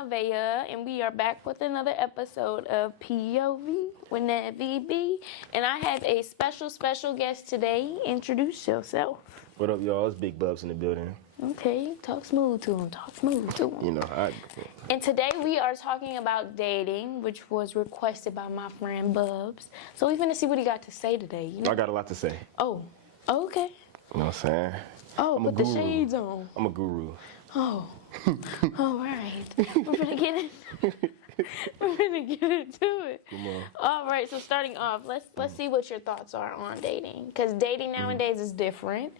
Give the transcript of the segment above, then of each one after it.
Nevaeh, and we are back with another episode of POVwithNeviB. And I have a special guest today. Introduce yourself. What up, y'all? It's Big Bubbz in the building. Okay, talk smooth to him. You know, And today we are talking about dating, which was requested by my friend Bubbz. So we're gonna see what he got to say today. You know? I got a lot to say. Oh, okay. You know what I'm saying? Oh, put the shades on. I'm a guru. Oh, all right. We're gonna get into it. Come on. All right. So starting off, let's see what your thoughts are on dating, because dating nowadays is different.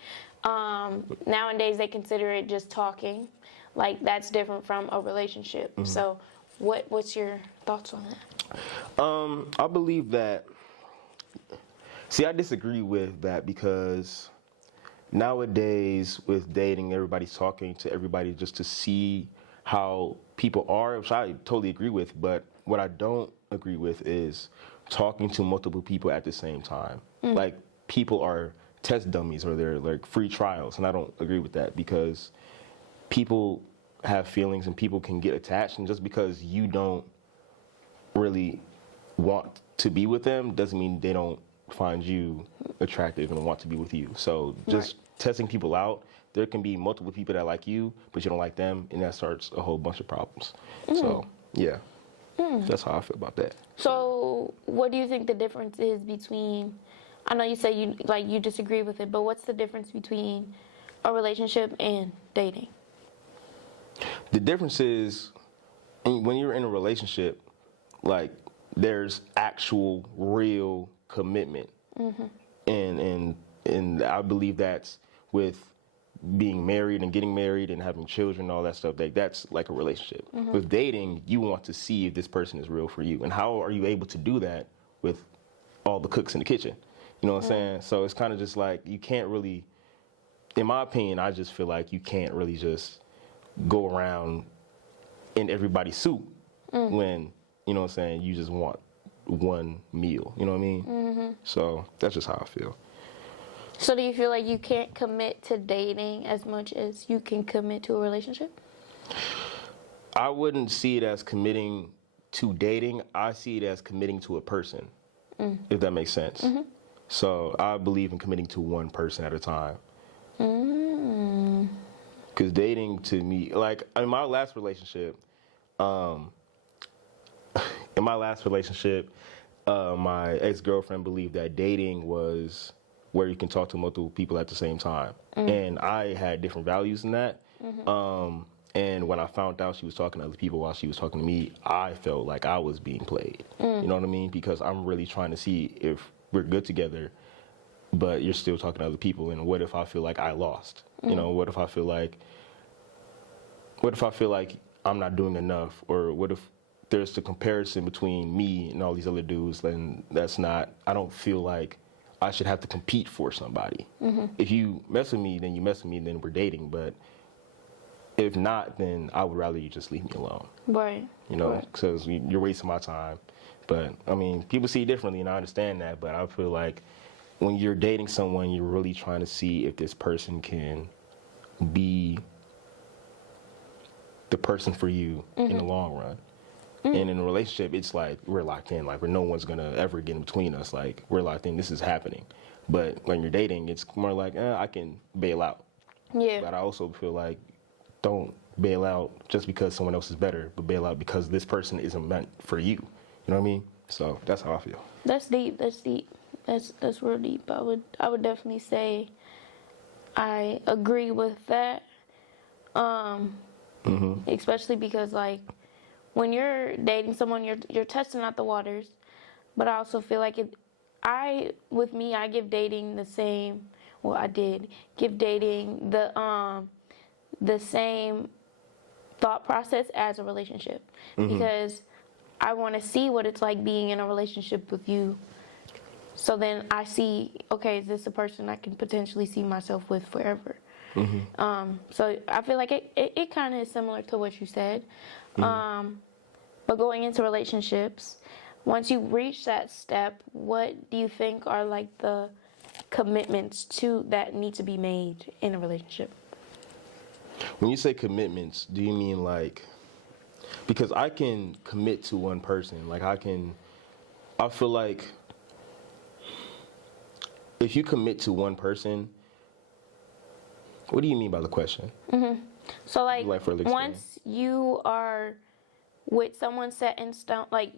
Nowadays they consider it just talking, like that's different from a relationship. So, what's your thoughts on that? I believe that. See, I disagree with that because nowadays with dating, everybody's talking to everybody just to see how people are, which I totally agree with. But what I don't agree with is talking to multiple people at the same time. Like, people are test dummies, or they're like free trials, and I don't agree with that, because people have feelings and people can get attached, and just because you don't really want to be with them doesn't mean they don't find you attractive and want to be with you. So just testing people out, there can be multiple people that like you but you don't like them, and that starts a whole bunch of problems. So yeah, that's how I feel about that. So what do you think the difference is between, I know you say you disagree with it, but what's the difference between a relationship and dating? The difference is, when you're in a relationship, like, there's actual real commitment, and I believe that's with being married and getting married and having children and all that stuff. That's like a relationship. With dating, you want to see if this person is real for you, and how are you able to do that with all the cooks in the kitchen? You know what I'm saying? So it's kind of just like, you can't really, in my opinion, I just feel like you can't really just go around in everybody's suit when, you know what I'm saying, you just want one meal. You know what I mean? So that's just how I feel. So do you feel like you can't commit to dating as much as you can commit to a relationship? I wouldn't see it as committing to dating. I see it as committing to a person, if that makes sense. So I believe in committing to one person at a time. Because dating, to me, like, in my last relationship, my ex-girlfriend believed that dating was where you can talk to multiple people at the same time. And I had different values in that. And when I found out she was talking to other people while she was talking to me, I felt like I was being played. You know what I mean? Because I'm really trying to see if we're good together, but you're still talking to other people. And what if I feel like I lost? You know, what if I feel like I'm not doing enough? Or what if there's the comparison between me and all these other dudes? Then I don't feel like I should have to compete for somebody. If you mess with me, then you mess with me, then we're dating. But if not, then I would rather you just leave me alone. Right. You know, because you're wasting my time. But, I mean, people see it differently, and I understand that. But I feel like when you're dating someone, you're really trying to see if this person can be the person for you in the long run. And in a relationship, it's like we're locked in, like, where no one's gonna ever get in between us. Like, we're locked in, this is happening. But when you're dating, it's more like, I can bail out. Yeah. But I also feel like, don't bail out just because someone else is better, but bail out because this person isn't meant for you. You know what I mean? So that's how I feel. That's deep. That's real deep. I would definitely say I agree with that. Especially because, like, when you're dating someone, you're testing out the waters. But I also feel like I give dating the same. Well, I did give dating the same thought process as a relationship, because I want to see what it's like being in a relationship with you. So then I see, okay, is this a person I can potentially see myself with forever? So I feel like it kind of is similar to what you said. But going into relationships, once you reach that step, what do you think are like the commitments that need to be made in a relationship? When you say commitments, do you mean like, because I can commit to one person. Like I feel like if you commit to one person, what do you mean by the question? So like for the experience. once you are with someone set in stone, like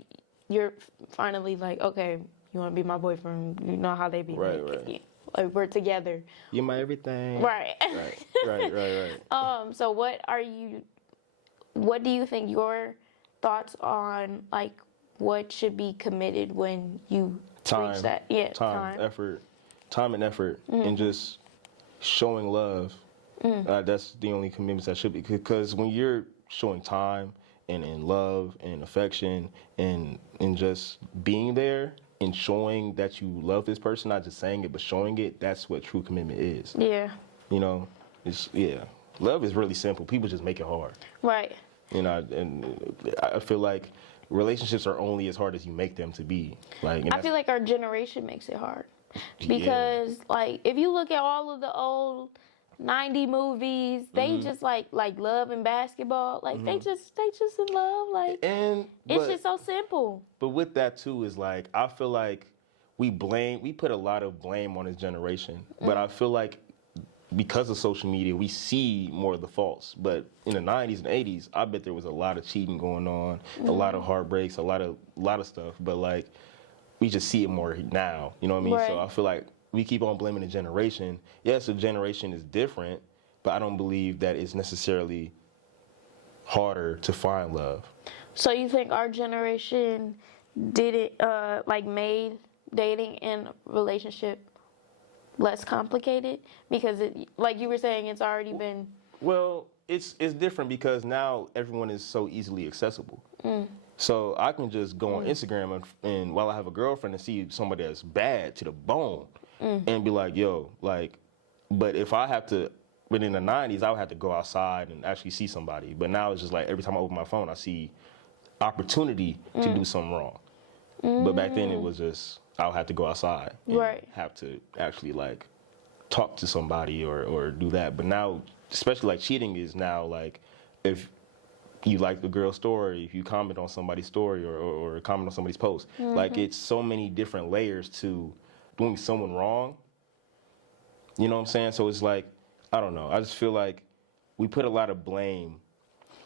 you're finally like, okay, you want to be my boyfriend. You know how they be, Right, like, right. like we're together. You're my everything. Right. Right. So what do you think your thoughts on like what should be committed when you reach that? Yeah, time, and effort, and just showing love. That's the only commitments that should be, because when you're showing time and love and affection and just being there and showing that you love this person, not just saying it but showing it, that's what true commitment is. Yeah. You know, love is really simple. People just make it hard. Right. You know, and I feel like relationships are only as hard as you make them to be. Like, I feel like our generation makes it hard because, like, if you look at all of the old 90 movies, they just like love and basketball. Like they just in love. Like, it's just so simple. But with that too is like, I feel like we put a lot of blame on this generation. But I feel like because of social media, we see more of the faults. But in the 90s and 80s, I bet there was a lot of cheating going on, a lot of heartbreaks, a lot of stuff. But like, we just see it more now. You know what I mean? Right. So I feel like we keep on blaming the generation. Yes, the generation is different, but I don't believe that it's necessarily harder to find love. So you think our generation did it made dating and relationship less complicated because it, like you were saying, it's already been. Well, it's different because now everyone is so easily accessible. So I can just go on Instagram and while I have a girlfriend and see somebody that's bad to the bone and be like, yo, like, but if I have to, but in the 90s, I would have to go outside and actually see somebody. But now it's just like every time I open my phone, I see opportunity to do something wrong. But back then it was just, I would have to go outside and have to actually like talk to somebody or do that. But now, especially like cheating is now like, if you like the girl's story, if you comment on somebody's story or comment on somebody's post, like it's so many different layers to doing someone wrong. You know what I'm saying? So it's like, I don't know. I just feel like we put a lot of blame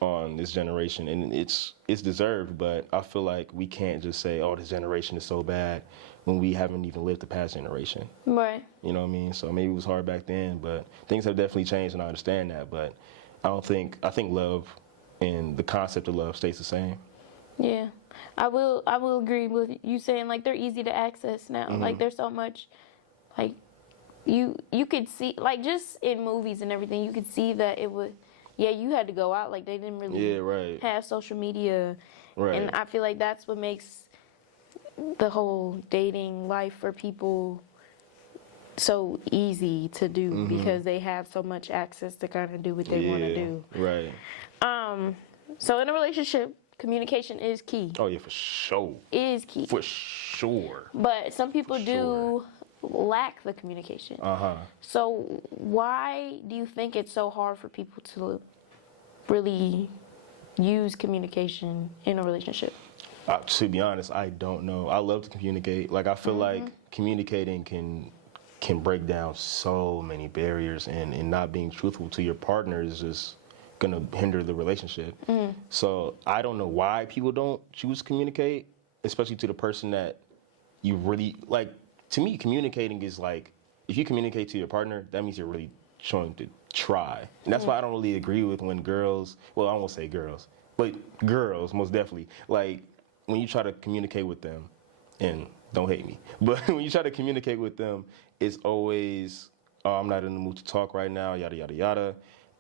on this generation, and it's deserved, but I feel like we can't just say, oh, this generation is so bad when we haven't even lived the past generation. Right. You know what I mean? So maybe it was hard back then, but things have definitely changed, and I understand that, but I think love and the concept of love stays the same. Yeah. I will agree with you saying like they're easy to access now. Like there's so much, like you could see, like just in movies and everything, you could see that it would, you had to go out. Like they didn't really have social media. Right. And I feel like that's what makes the whole dating life for people so easy to do because they have so much access to kind of do what they want to do. Right. So in a relationship, communication is key. Oh yeah, for sure. Is key. For sure. But some people do lack the communication. So why do you think it's so hard for people to really use communication in a relationship? To be honest, I don't know. I love to communicate. Like I feel like communicating can break down so many barriers, and not being truthful to your partner is just gonna hinder the relationship. So I don't know why people don't choose to communicate, especially to the person that you really like. To me, communicating is like, if you communicate to your partner, that means you're really trying to try. And that's why I don't really agree with when girls, well, I won't say girls, but girls most definitely, like when you try to communicate with them, and don't hate me, but when you try to communicate with them, it's always, oh, I'm not in the mood to talk right now, yada, yada, yada.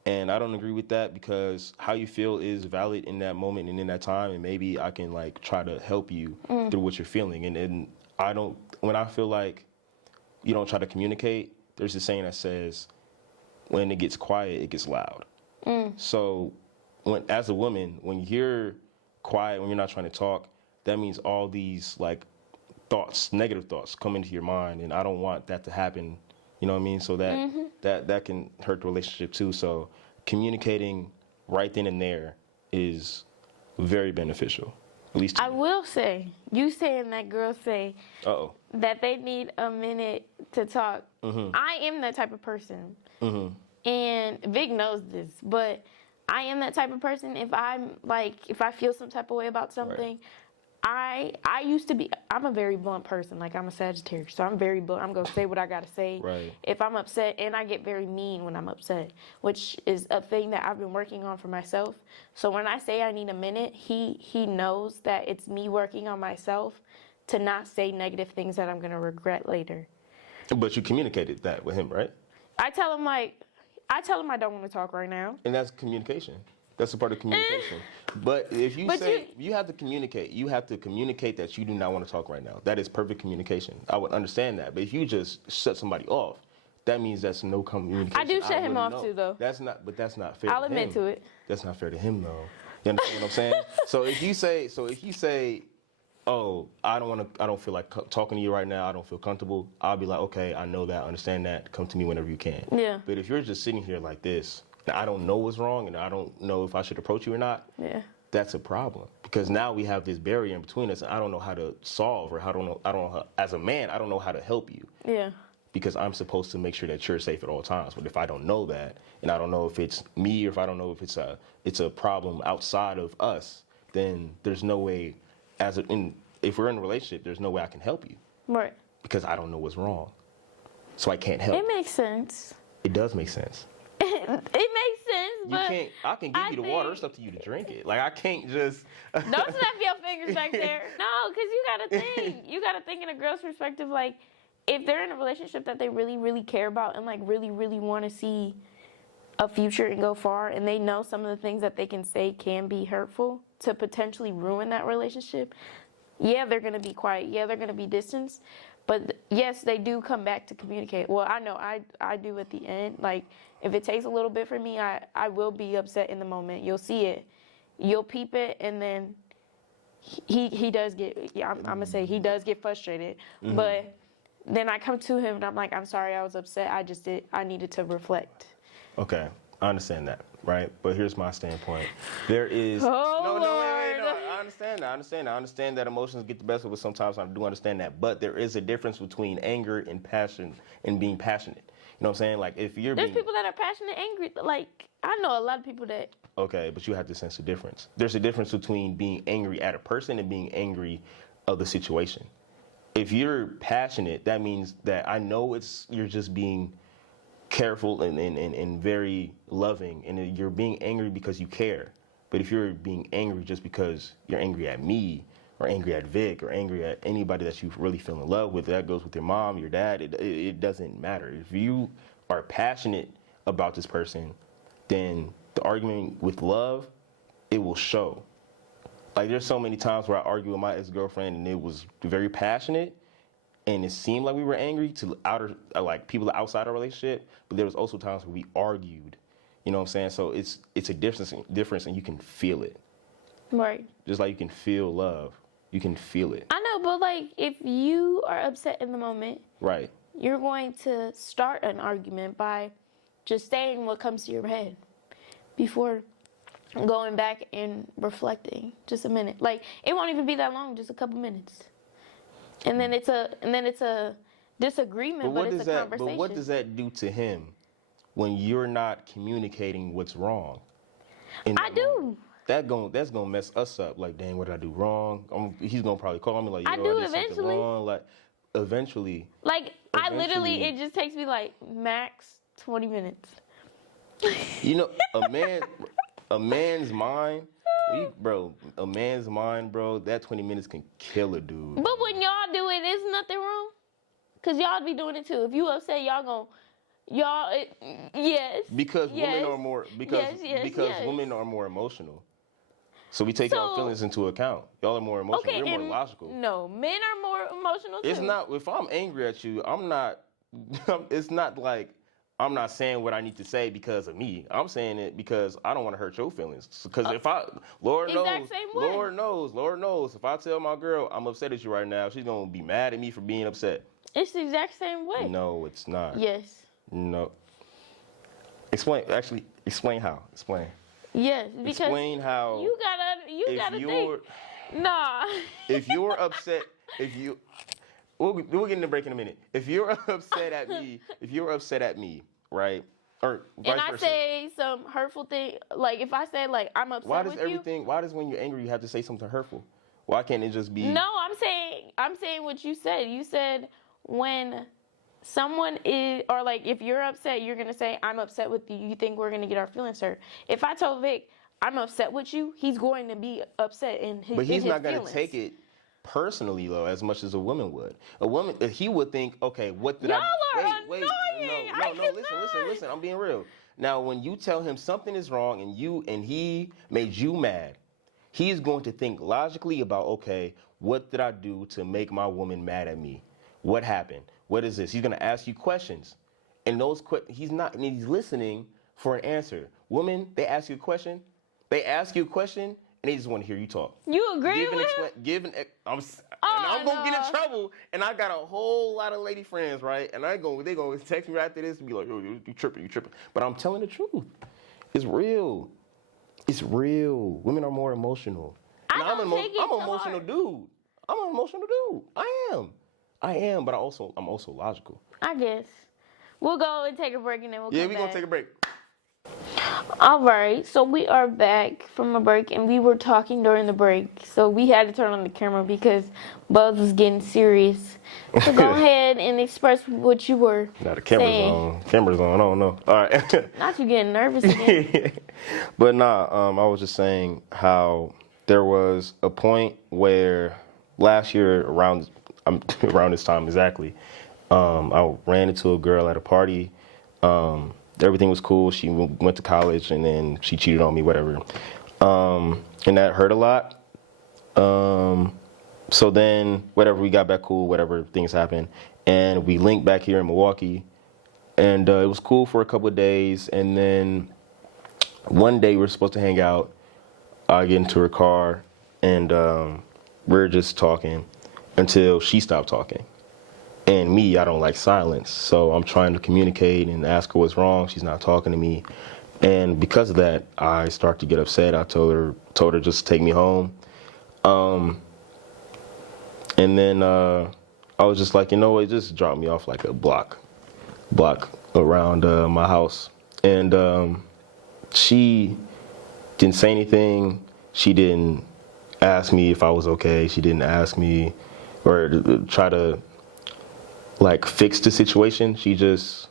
And I don't agree with that, because how you feel is valid in that moment and in that time, and maybe I can like try to help you through what you're feeling. And I don't, when I feel like you don't try to communicate, there's a saying that says, when it gets quiet, it gets loud. So as a woman, when you're quiet, when you're not trying to talk, that means all these like thoughts, negative thoughts come into your mind, and I don't want that to happen. You know what I mean? So that can hurt the relationship too. So communicating right then and there is Very beneficial. At least to I me. will say, you saying that girls say Uh-oh. that they need a minute to talk. I am that type of person. And Vic knows this, but I am that type of person. If I feel some type of way about something, I used to be, I'm a very blunt person. Like, I'm a Sagittarius, so I'm very blunt. I'm going to say what I got to say. Right. If I'm upset, and I get very mean when I'm upset, which is a thing that I've been working on for myself. So when I say I need a minute, he knows that it's me working on myself to not say negative things that I'm going to regret later. But you communicated that with him, right? I tell him I don't want to talk right now. And that's communication. That's a part of communication. But if you you have to communicate, that you do not want to talk right now. That is perfect communication. I would understand that. But if you just shut somebody off, that means that's no communication. I do shut him off too, though. That's not fair. I'll admit to it. That's not fair to him, though. You understand what I'm saying? So if you say, oh, I don't feel like talking to you right now. I don't feel comfortable. I'll be like, okay, I know that, I understand that. Come to me whenever you can. Yeah. But if you're just sitting here like this, and I don't know what's wrong, and I don't know if I should approach you or not. Yeah. That's a problem, because now we have this barrier in between us, and I don't know how to solve, or I don't know how, as a man, I don't know how to help you. Yeah. Because I'm supposed to make sure that you're safe at all times. But if I don't know that, and I don't know if it's me, or if I don't know if it's a problem outside of us, then there's no way, if we're in a relationship, there's no way I can help you. Right. Because I don't know what's wrong. So I can't help. It makes sense. It does make sense. It makes sense, but I can give you the water. It's up to you to drink it. Like, I can't just. Don't snap your fingers back there. No, because you gotta think. You gotta think in a girl's perspective. Like, if they're in a relationship that they really, really care about and like really, really want to see a future and go far, and they know some of the things that they can say can be hurtful to potentially ruin that relationship. Yeah, they're gonna be quiet. Yeah, they're gonna be distanced. But yes, they do come back to communicate. Well, I know I do at the end. Like, if it takes a little bit for me, I will be upset in the moment. You'll see it. You'll peep it, and then he does get, I'm going to say he does get frustrated. Mm-hmm. But then I come to him, and I'm like, I'm sorry I was upset. I needed to reflect. Okay, I understand that, right? But here's my standpoint. There is... wait. I understand that. I understand that emotions get the best of us sometimes. I do understand that. But there is a difference between anger and passion and being passionate. You know what I'm saying? Like, if you're There's people that are passionate, angry. Like, I know a lot of people that... Okay, but you have to sense the difference. There's a difference between being angry at a person and being angry of the situation. If you're passionate, that means that I know you're just being careful and very loving, and you're being angry because you care. But if you're being angry just because you're angry at me, or angry at Vic, or angry at anybody that you really feel in love with, that goes with your mom, your dad, it doesn't matter. If you are passionate about this person, then the argument with love, it will show. Like, there's so many times where I argue with my ex-girlfriend, and it was very passionate, and it seemed like we were angry to people outside our relationship, but there was also times where we argued. You know what I'm saying? So it's a difference, and you can feel it. Right. Just like you can feel love. You can feel it. I know, but like, if you are upset in the moment, right, you're going to start an argument by just saying what comes to your head before going back and reflecting. Just a minute. Like, it won't even be that long, just a couple minutes. And then it's a disagreement, but it's a conversation. But what does that do to him when you're not communicating what's wrong? I do. That's gonna mess us up. Like, dang, what did I do wrong? He's gonna probably call me like, I did something wrong. Like, eventually. Like, I literally, it just takes me like max 20 minutes. You know, a man's mind, bro, that 20 minutes can kill a dude. But when y'all do it, there's nothing wrong. Cause y'all be doing it too. If you upset, yes. Because women are more, women are more emotional. So we take our feelings into account. Y'all are more emotional. Okay, we're more logical. No, men are more emotional too. It's not, if I'm angry at you, I'm not, it's not like, I'm not saying what I need to say because of me. I'm saying it because I don't want to hurt your feelings. Because if Lord knows, if I tell my girl I'm upset at you right now, she's going to be mad at me for being upset. It's the exact same way. No, it's not. Yes. No. Explain how. Explain. Yes, because Explain how you gotta think. Nah. if you're upset, we'll get in the break in a minute. If you're upset at me, right, or vice And I versa. say some hurtful thing, like if I say like I'm upset with you. Why does when you're angry you have to say something hurtful? Why can't it just be? No, I'm saying what you said. You said when someone is, or like if you're upset, you're gonna say I'm upset with you. You think we're gonna get our feelings hurt? If I told Vic I'm upset with you, he's going to be upset in his. But he's not going to take it personally though, as much as a woman would. A woman, he would think, okay, what did Y'all I? are annoying. Listen. I'm being real. Now, when you tell him something is wrong and he made you mad, he's going to think logically about, okay, what did I do to make my woman mad at me? What happened? What is this? He's going to ask you questions. And he's listening for an answer. Women, they ask you a question, and they just want to hear you talk. You agree with him? I'm going to get in trouble, and I got a whole lot of lady friends, right? And they're going to text me right after this and be like, yo, you tripping. But I'm telling the truth. It's real. Women are more emotional. I'm an emotional dude. I am, but I'm also logical. I guess. We'll go and take a break and then we'll come back. Yeah, we're going to take a break. All right, so we are back from a break, and we were talking during the break, so we had to turn on the camera because Bubbz was getting serious. So go ahead and express what you were saying. Camera's on. I don't know. All right. Not you getting nervous again. But I was just saying how there was a point where last year around this time exactly, I ran into a girl at a party. Everything was cool. She went to college, and then she cheated on me, whatever. And that hurt a lot. So then, whatever, we got back cool, whatever, things happened. And we linked back here in Milwaukee. And it was cool for a couple of days. And then one day we were supposed to hang out. I get into her car, and we're just talking until she stopped talking. And me, I don't like silence, so I'm trying to communicate and ask her what's wrong. She's not talking to me, and because of that, I start to get upset. I told her just to take me home, and then I was just like, you know what, just drop me off like a block around my house, and she didn't say anything. She didn't ask me if I was okay. She didn't ask me or try to like fix the situation. She just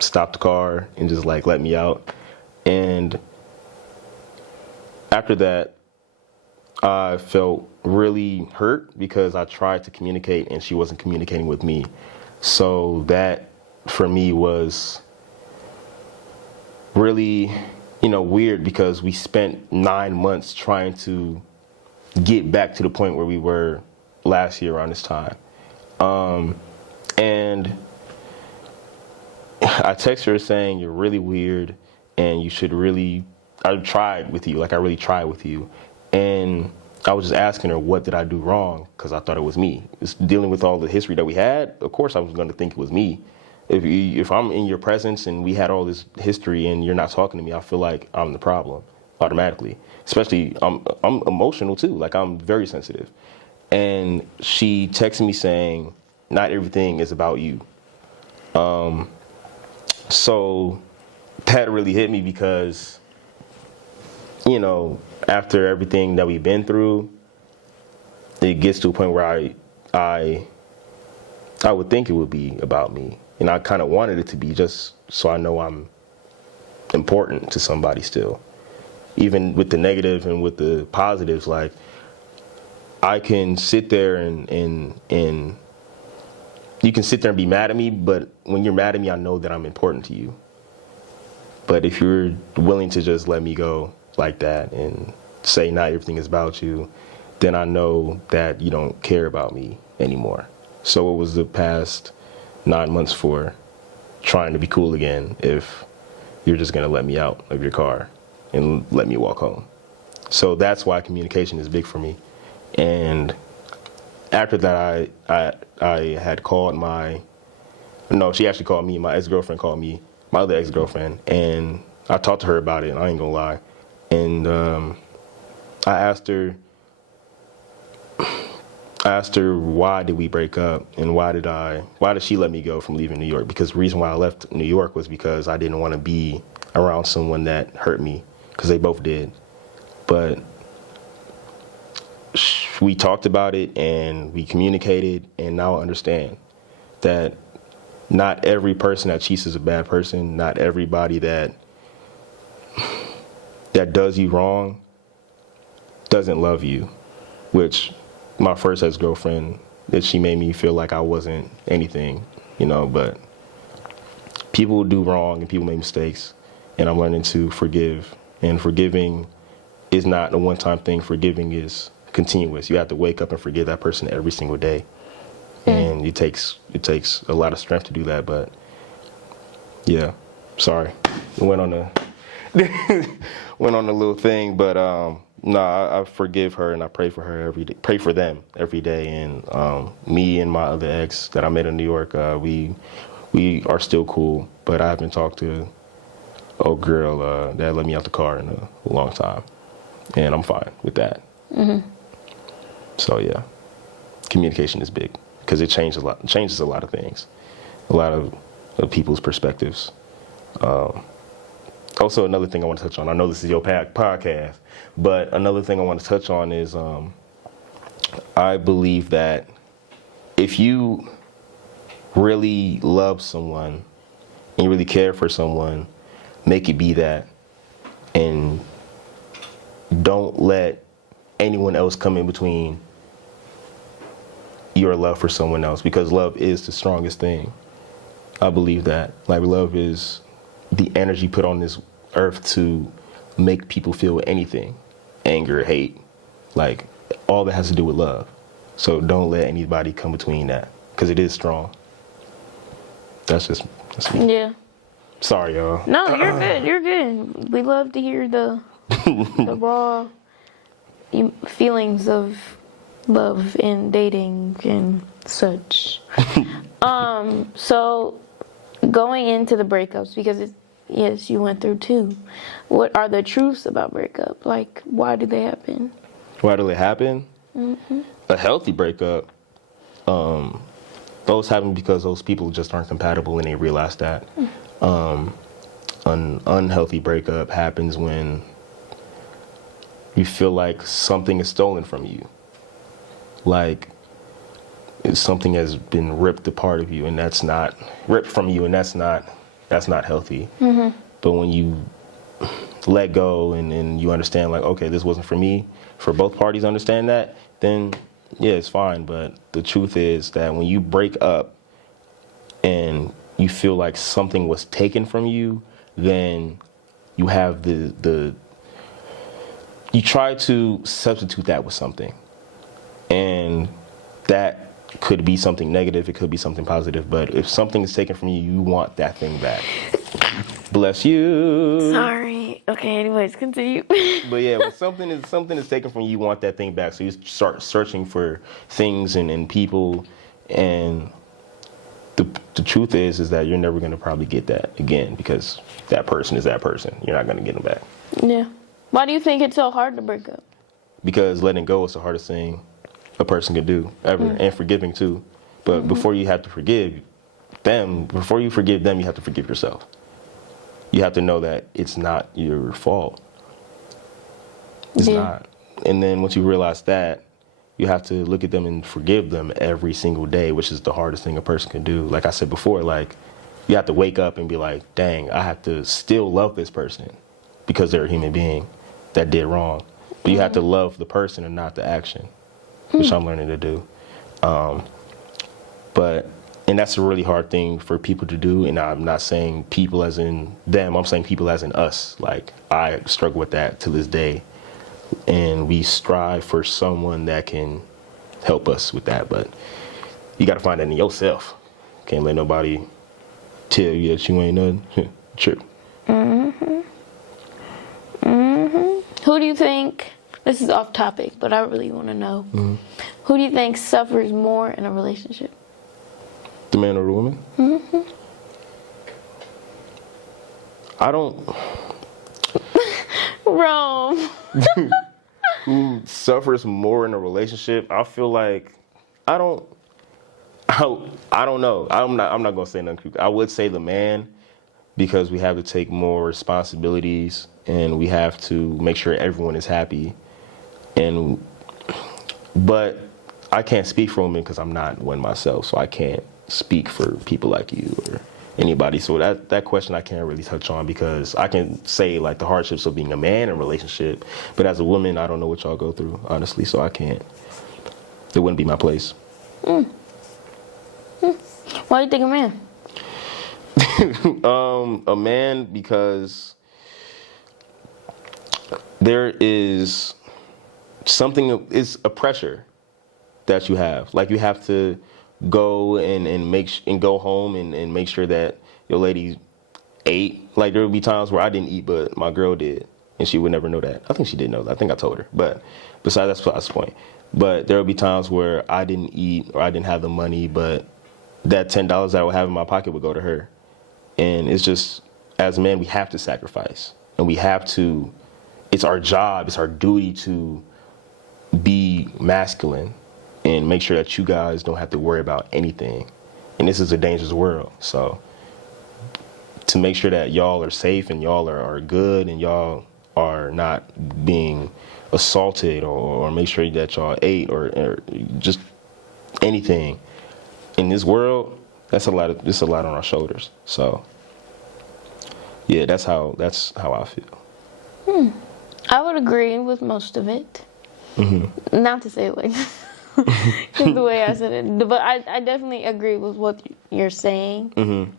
stopped the car and just like let me out. And after that, I felt really hurt because I tried to communicate and she wasn't communicating with me. So that for me was really, weird because we spent 9 months trying to get back to the point where we were last year around this time. And I text her saying, you're really weird and you should really, I really tried with you. And I was just asking her, what did I do wrong? Because I thought it was me. It's dealing with all the history that we had. Of course I was going to think it was me. If I'm in your presence and we had all this history and you're not talking to me, I feel like I'm the problem automatically. Especially, I'm emotional too. Like, I'm very sensitive. And she texted me saying, not everything is about you. So that really hit me because, after everything that we've been through, it gets to a point where I would think it would be about me. And I kind of wanted it to be, just so I know I'm important to somebody still. Even with the negative and with the positives, like, I can sit there and you can sit there and be mad at me, but when you're mad at me, I know that I'm important to you. But if you're willing to just let me go like that and say not everything is about you, then I know that you don't care about me anymore. So what was the past 9 months for trying to be cool again if you're just gonna let me out of your car and let me walk home? So that's why communication is big for me. And after that, I had called she actually called me, my ex-girlfriend called me, my other ex-girlfriend, and I talked to her about it, and I ain't gonna lie, And I asked her why did we break up, and why did she let me go from leaving New York? Because the reason why I left New York was because I didn't want to be around someone that hurt me, because they both did. But we talked about it and we communicated, and now I understand that not every person that cheats is a bad person. Not everybody that does you wrong doesn't love you, which my first ex-girlfriend, that she made me feel like I wasn't anything, but people do wrong and people make mistakes, and I'm learning to forgive. And forgiving is not a one-time thing. Forgiving is continuous. You have to wake up and forgive that person every single day. And it takes a lot of strength to do that. But yeah, sorry, went on a little thing, but I forgive her and I pray for her every day. Pray for them every day. And me and my other ex that I met in New York, we are still cool. But I haven't talked to old girl that let me out the car in a long time, and I'm fine with that. So yeah, communication is big, because it changes a lot of things, a lot of people's perspectives. Also, another thing I want to touch on, I know this is your podcast, but another thing I want to touch on is I believe that if you really love someone and you really care for someone, make it be that, and don't let anyone else come in between your love for someone else, because love is the strongest thing. I believe that. Like, love is the energy put on this earth to make people feel anything, anger, hate, like all that has to do with love. So don't let anybody come between that, because it is strong. That's me. Yeah. Sorry, y'all. No, you're good. You're good. We love to hear the raw feelings of love and dating and such. So going into the breakups, because yes, you went through two. What are the truths about breakup? Like, why do they happen? Why do they happen? A healthy breakup, those happen because those people just aren't compatible and they realize that. An unhealthy breakup happens when you feel like something is stolen from you. Like something has been ripped apart of you, and that's not ripped from you, and that's not healthy. But when you let go and you understand, like, okay, this wasn't for me, for both parties understand that, then yeah, it's fine. But the truth is that when you break up and you feel like something was taken from you, then you have you try to substitute that with something. And that could be something negative, it could be something positive, but if something is taken from you, you want that thing back. Bless you. Sorry. Okay, anyways, continue. But yeah, when something is taken from you, you want that thing back. So you start searching for things and people, and the truth is that you're never going to probably get that again, because that person is that person. You're not going to get them back. Yeah. Why do you think it's so hard to break up? Because letting go is the hardest thing a person can do ever, and forgiving too. But before you have to forgive them, before you forgive them, you have to forgive yourself. You have to know that it's not your fault. It's not. And then once you realize that, you have to look at them and forgive them every single day, which is the hardest thing a person can do. Like I said before, like, you have to wake up and be like, dang, I have to still love this person because they're a human being that did wrong. But you have to love the person and not the action, which I'm learning to do. And that's a really hard thing for people to do. And I'm not saying people as in them, I'm saying people as in us. Like, I struggle with that to this day. And we strive for someone that can help us with that. But you got to find that in yourself. Can't let nobody tell you that you ain't nothing. True. Who do you think, this is off topic, but I really want to know, who do you think suffers more in a relationship? The man or the woman? Rome. Who suffers more in a relationship? I feel like I don't know. I'm not gonna say nothing. I would say the man, because we have to take more responsibilities and we have to make sure everyone is happy. But I can't speak for women because I'm not one myself, so I can't speak for people like you or anybody. So that question I can't really touch on, because I can say like the hardships of being a man in a relationship, but as a woman, I don't know what y'all go through, honestly, so I can't. It wouldn't be my place. Why do you think a man? A man, because there is something, it's a pressure that you have. Like you have to go and go home and make sure that your lady ate. Like there would be times where I didn't eat, but my girl did, and she would never know that. I think she did know that. I think I told her. But besides, that's the point. But there would be times where I didn't eat or I didn't have the money, but that $10 that I would have in my pocket would go to her. And it's just, as men, we have to sacrifice, and we have to. It's our job. It's our duty to be masculine and make sure that you guys don't have to worry about anything. And this is a dangerous world. So to make sure that y'all are safe and y'all are good and y'all are not being assaulted, or make sure that y'all ate or just anything in this world, it's a lot on our shoulders. So yeah, that's how I feel. I would agree with most of it. Mm-hmm. Not to say it like just the way I said it, but I definitely agree with what you're saying. Mm-hmm.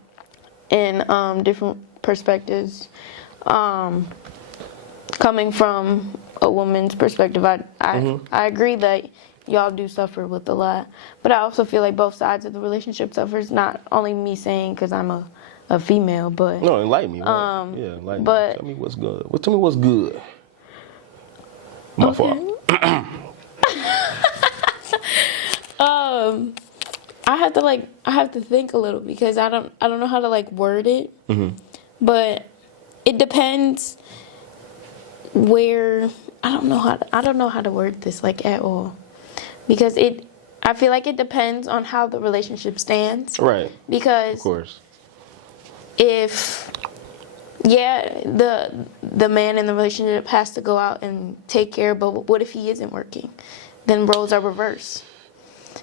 In different perspectives. Coming from a woman's perspective, I agree that y'all do suffer with a lot, but I also feel like both sides of the relationship suffers. Not only me saying because I'm a female, but no, enlighten me. Yeah, enlighten me. Tell me what's good. Tell me what's good. My fault. I have to think a little, because I don't know how to like word it. Mm-hmm. But it depends where. I don't know how to word this like at all, because I feel like it depends on how the relationship stands. Right. Because of course, if the man in the relationship has to go out and take care, but what if he isn't working? Then roles are reversed.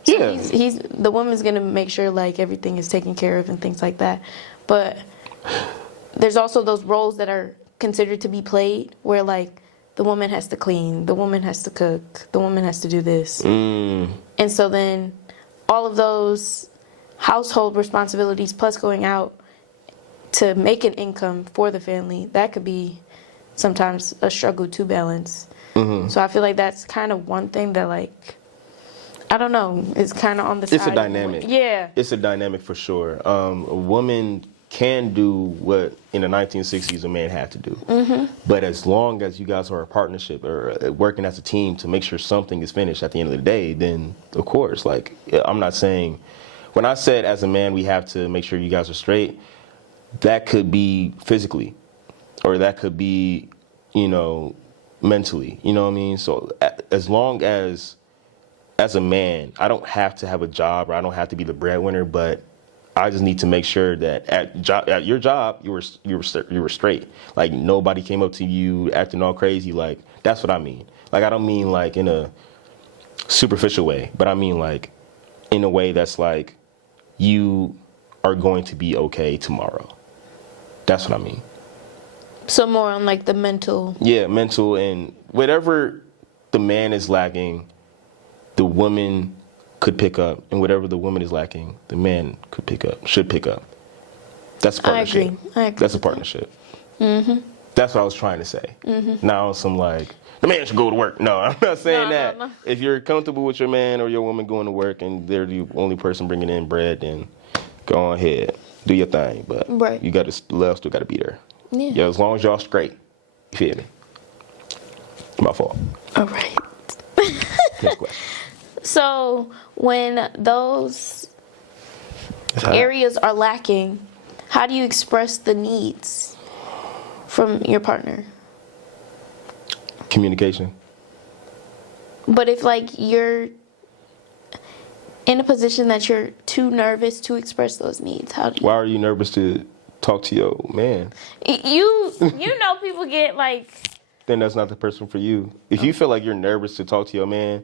So yeah. he's the woman's gonna make sure like everything is taken care of and things like that. But there's also those roles that are considered to be played, where like the woman has to clean, the woman has to cook, the woman has to do this. And so then all of those household responsibilities plus going out to make an income for the family, that could be sometimes a struggle to balance. Mm-hmm. So I feel like that's kind of one thing that like, I don't know, it's kind of on the side. It's a dynamic. Yeah. It's a dynamic for sure. A woman can do what in the 1960s a man had to do. Mm-hmm. But as long as you guys are a partnership or working as a team to make sure something is finished at the end of the day, then of course, like, I'm not saying, when I said as a man we have to make sure you guys are straight, that could be physically, or that could be, mentally, you know what I mean? So as long as a man, I don't have to have a job, or I don't have to be the breadwinner, but I just need to make sure that at your job you were straight. Like nobody came up to you acting all crazy. Like that's what I mean. Like I don't mean like in a superficial way, but I mean like in a way that's like you are going to be okay tomorrow. That's what I mean. So more on like the mental. Yeah, mental, and whatever the man is lacking, the woman could pick up, and whatever the woman is lacking, the man should pick up. That's a partnership. I agree. That's a partnership. Mm-hmm. That's what I was trying to say. Mm-hmm. Now some like, the man should go to work. No, I'm not saying that. No. If you're comfortable with your man or your woman going to work and they're the only person bringing in bread, then go ahead, do your thing. But right. You got to, love still got to be there. Yeah. As long as y'all straight. You feel me? My fault. All right. Next question. So when those areas are lacking, how do you express the needs from your partner? Communication. But if like you're in a position that you're too nervous to express those needs, how do you? Why are you nervous to talk to your man? You know people get like. Then that's not the person for you. If you feel like you're nervous to talk to your man,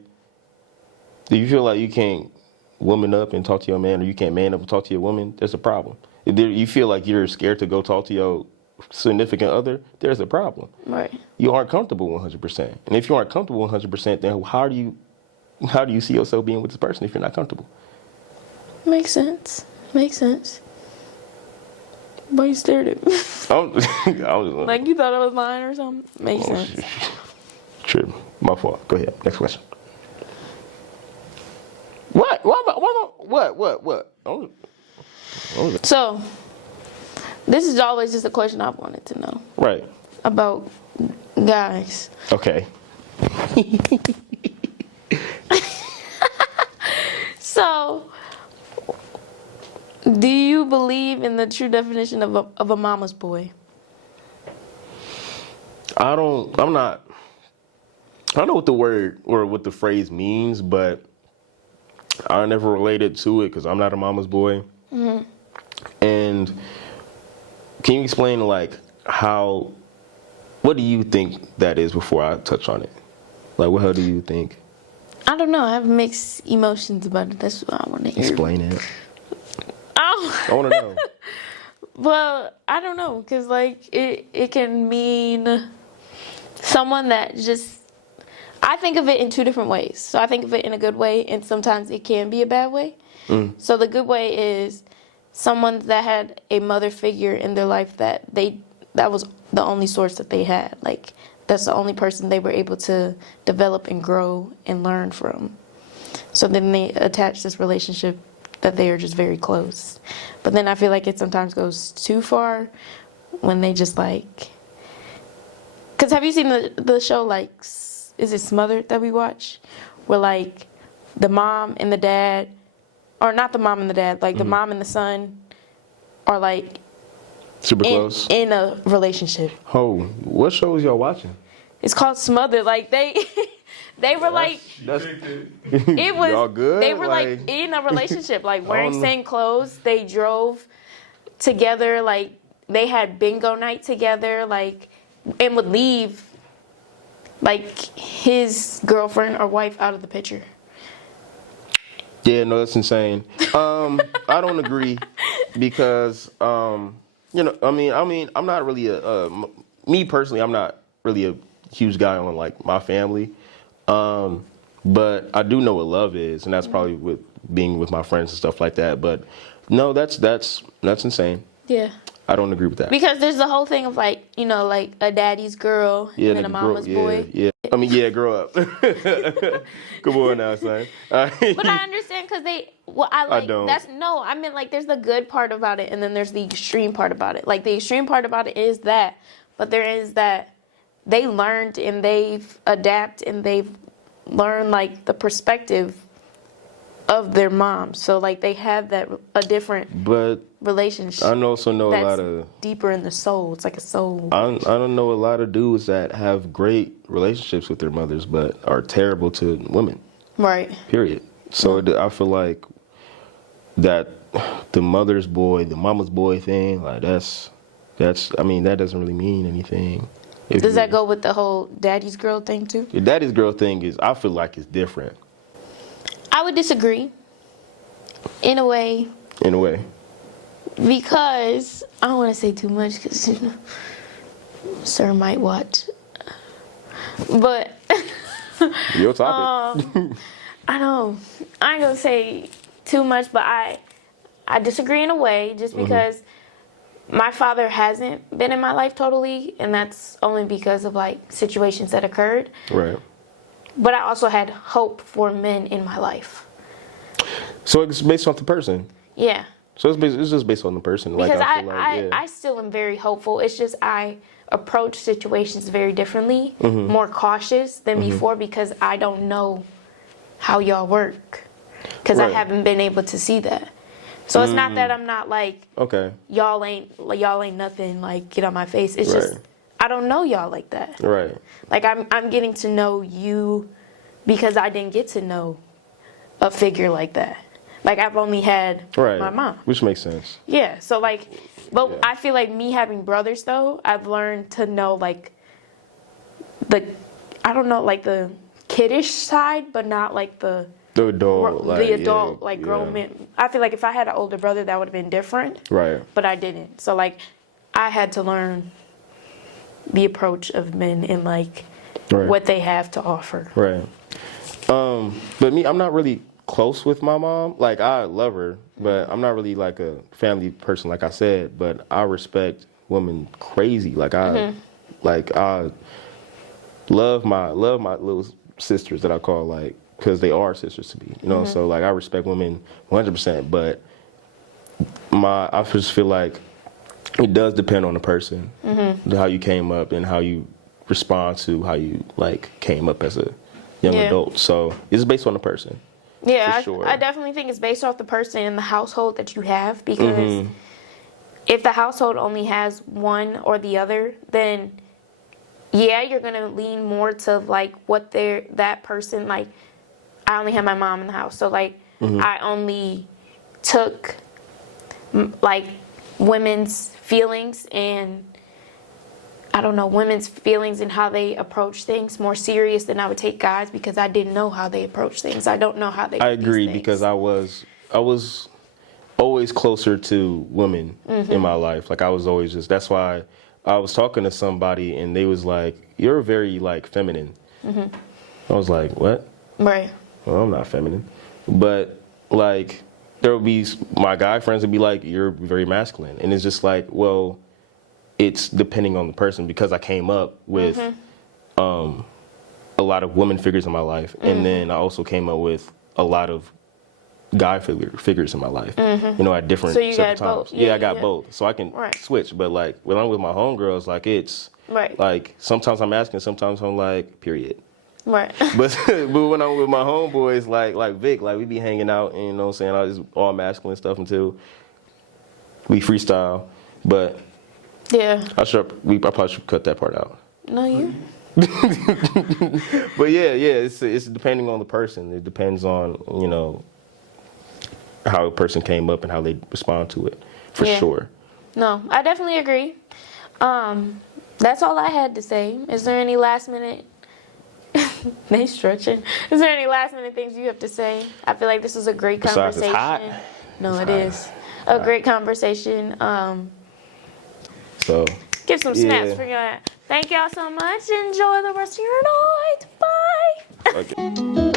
if you feel like you can't woman up and talk to your man, or you can't man up and talk to your woman, there's a problem. If you feel like you're scared to go talk to your significant other, there's a problem. Right. You aren't comfortable 100%. And if you aren't comfortable 100%, then how do you see yourself being with this person if you're not comfortable? Makes sense. Why you stared at me? I was Like you thought I was lying or something? Makes sense. True. My fault. Go ahead. Next question. What? What? So, this is always just a question I've wanted to know. Right. About guys. Okay. So, do you believe in the true definition of a mama's boy? I don't know what the word or what the phrase means, but I never related to it because I'm not a mama's boy. Mm-hmm. And can you explain like what do you think that is before I touch on it? Like what do you think? I don't know. I have mixed emotions about it. That's what I want to hear. Explain it. Oh. I want to know. Well, I don't know, because like it can mean someone that just, I think of it in two different ways. So I think of it in a good way, and sometimes it can be a bad way. So the good way is someone that had a mother figure in their life that was the only source that they had. Like that's the only person they were able to develop and grow and learn from. So then they attach this relationship that they are just very close. But then I feel like it sometimes goes too far when they just like, because have you seen the show like, is it Smothered that we watch? Where like the mom and the dad, or not the mom and the dad, like the mom and the son are like super close in a relationship. Oh, what shows y'all watching? It's called Smothered. Like they were like, it was, y'all good? They were like in a relationship, like wearing same clothes. They drove together, like they had bingo night together, like, and would leave like his girlfriend or wife out of the picture. Yeah, no, that's insane. I don't agree because you know, I mean, I'm not really me personally, I'm not really a huge guy on like my family. But I do know what love is, and that's probably with being with my friends and stuff like that. But no, that's insane. Yeah. I don't agree with that. Because there's the whole thing of like, you know, like a daddy's girl and then a mama's boy. Yeah. I mean, yeah, grow up. Come on now, son. But I understand because I don't. I mean like there's the good part about it and then there's the extreme part about it. Like the extreme part about it is that, but there is that they learned and they've adapted and they've learned like the perspective of their mom. So like they have a different relationship. I also know a lot of deeper in the soul. It's like a soul. I don't know a lot of dudes that have great relationships with their mothers, but are terrible to women. Right. Period. So I feel like that the mother's boy, the mama's boy thing, like that's. I mean, that doesn't really mean anything. Does that go with the whole daddy's girl thing too? The daddy's girl thing is, I feel like it's different. I would disagree. In a way. Because I don't want to say too much because sir might watch. But your topic. I know I ain't gonna say too much, but I disagree in a way just because my father hasn't been in my life totally, and that's only because of like situations that occurred. Right. But I also had hope for men in my life. So it's based off the person. Yeah. So it's just based on the person. Because like, I still am very hopeful. It's just I approach situations very differently, more cautious than before because I don't know how y'all work. Because I haven't been able to see that. So it's not that I'm not like, okay, y'all ain't nothing, like get on my face. It's just I don't know y'all like that. Right. Like I'm getting to know you because I didn't get to know a figure like that. Like I've only had my mom. Which makes sense. Yeah. So like, but I feel like me having brothers though, I've learned to know like I don't know, like the kiddish side, but not like the adult, grown men. I feel like if I had an older brother, that would have been different. Right. But I didn't. So like, I had to learn the approach of men and like what they have to offer. Right. But me, I'm not really close with my mom. Like I love her, but I'm not really like a family person, like I said. But I respect women crazy. Like I love my little sisters that I call like, because they are sisters to me, you know. So like I respect women 100%, but I just feel like it does depend on the person, how you came up and how you respond to how you like came up as a young adult. So it's based on the person. Yeah, sure. I definitely think it's based off the person and the household that you have, because if the household only has one or the other, then yeah, you're gonna lean more to like what that person like. I only had my mom in the house, so like I only took like women's feelings and women's feelings and how they approach things more serious than I would take guys, because I didn't know how they approach things. I don't know how they. I agree, because I was always closer to women in my life. Like I was always just. That's why I was talking to somebody and they was like, "You're very like feminine." I was like, "What?" Right. Well, I'm not feminine, but like there would be my guy friends would be like, "You're very masculine," and it's just like, well, it's depending on the person, because I came up with a lot of women figures in my life, and then I also came up with a lot of guy figures in my life. You know, at different times. Both. Yeah, I got both, so I can switch. But like when I'm with my homegirls, like it's like sometimes I'm asking, sometimes I'm like, period. Right. But when I'm with my homeboys, like Vic, like we be hanging out, and you know what I'm saying, it's all masculine stuff until we freestyle. But yeah, I probably should cut that part out. No, you. But yeah, it's depending on the person. It depends on, you know, how a person came up and how they respond to it, for sure. No, I definitely agree. That's all I had to say. Is there any last minute? They stretching. Is there any last minute things you have to say? I feel like this is a great conversation. It's hot. No, it is a great conversation. So give some snaps for y'all. Thank y'all so much. Enjoy the rest of your night. Bye. Okay.